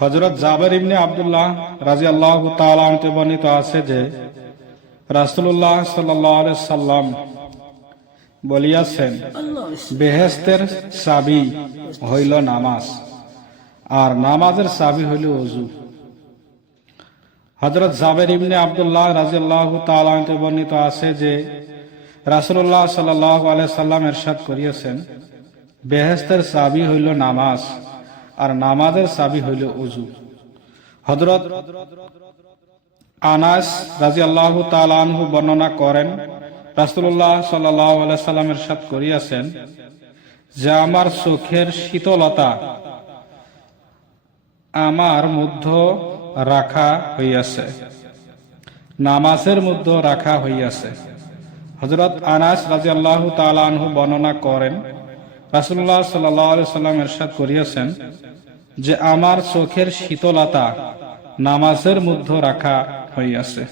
হযরত জাবের ইবনে আব্দুল্লাহ রাদিয়াল্লাহু তাআলা হতে বর্ণিত আছে যে রাসূলুল্লাহ সাল্লাল্লাহু আলাইহি সাল্লাম বলিয়াছেন, বেহেশতের চাবি হইল নামাজ, আর নামাজের চাবি হইল ওযু। হযরত জাবের ইবনে আব্দুল্লাহ রাদিয়াল্লাহু তাআলা হতে বর্ণিত আছে যে রাসূলুল্লাহ সাল্লাল্লাহু আলাইহি সাল্লাম ইরশাদ করিয়াছেন, বেহেশতের চাবি হইল নামাজ, আর নামাজের চাবি হইল ওযু। হযরত আনাস রাদিয়াল্লাহু তাআলা আনহু বর্ণনা করেন, রাসূলুল্লাহ সাল্লাল্লাহু আলাইহি সাল্লাম ইরশাদ করিয়াছেন যে আমার চোখের শীতলতা আমার মধ্যে রাখা হইয়াছে, নামাজের মধ্যে রাখা হইয়াছে। হযরত আনাস রাদিয়াল্লাহু তাআলা আনহু বর্ণনা করেন, রাসূলুল্লাহ সাল্লাল্লাহু আলাইহি সাল্লাম ইরশাদ করিয়াছেন যে আমার চোখের শীতলতা নামাজের মধ্যে রাখা হইয়াছে।